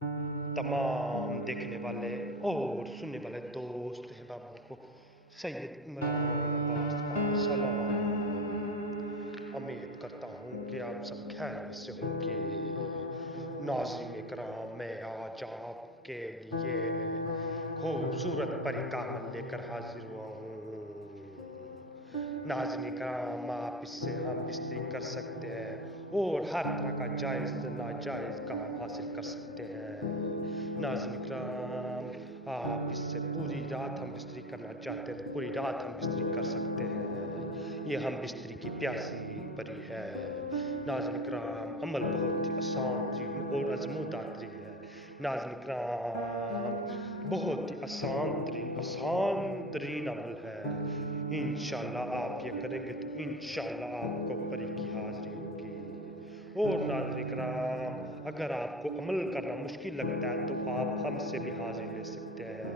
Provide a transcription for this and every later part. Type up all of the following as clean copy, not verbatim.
तमाम देखने वाले और सुनने वाले दोस्त अहबाबों को सैयद इमरान अब्बास का सलाम। उम्मीद करता हूँ कि आप सब खैर से होंगे। नाज़रीन इकराम, मैं आज आपके लिए खूबसूरत परी का अमल लेकर हाजिर हुआ हूँ। नाज़रीन इकराम, आप इससे हम बिस्तरी कर सकते हैं और हर तरह का जायज़ नाजायज़ काम हासिल कर सकते हैं। नाज़रीन इकराम, आप इससे पूरी रात हम बिस्तरी करना चाहते हैं तो पूरी रात हम बिस्तरी कर सकते हैं। ये हम बिस्तरी की प्यासी परी है। नाज़रीन इकराम, अमल बहुत ही आसान और आज़मूदा तरीन है। नाज़रीन इकराम, बहुत ही आसान तरीन अमल है। इंशाअल्लाह आप ये करेंगे तो इंशाअल्लाह आपको परी की हाज़िरी होगी। और नाज़रीन इकराम, अगर आपको अमल करना मुश्किल लगता है तो आप हमसे भी हाज़िरी ले सकते हैं।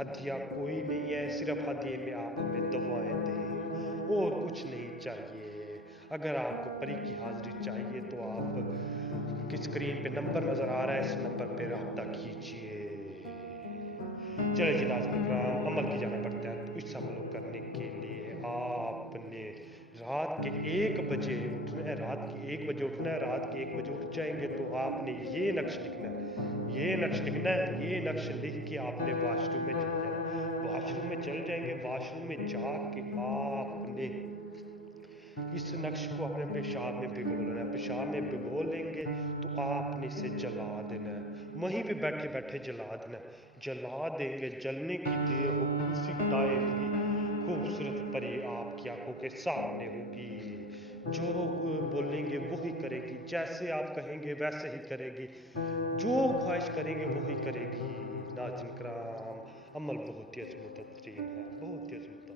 हदिया कोई नहीं है, सिर्फ हदिये में आप हमें दुआएं दें और कुछ नहीं चाहिए। अगर आपको परी की हाज़िरी चाहिए तो आप की स्क्रीन पे नंबर नज़र आ रहा है, इस नंबर पे रब्ता कीजिए। चलिए जी नाज़रीन इकराम, अमल की जाना पड़ता है तो इस अमल को करने के लिए आपने रात के 1 बजे उठना है। रात के 1 बजे उठना है। रात के 1 बजे उठ जाएंगे तो आपने ये नक्श लिखना है। ये नक्श लिखना है। ये नक्श लिख के आपने वॉशरूम में चल जाना है। वॉशरूम में चल जाएंगे। वॉशरूम में जाके आपने इस नक्श को अपने पेशाब में भिगो लेना है। पेशाब में भिगो लेंगे तो आपने इसे जला देना है। वहीं पे बैठे बैठे जला देना है। जला देंगे, जलने की देर हो, उसी टाइम ही खूबसूरत परी आपकी आंखों के सामने होगी। जो बोलेंगे वही करेगी, जैसे आप कहेंगे वैसे ही करेगी, जो ख्वाहिश करेंगे वही करेगी। नाज़रीन कराम, अमल बहुत ही अज़मत तरीन है, बहुत ही अज़मत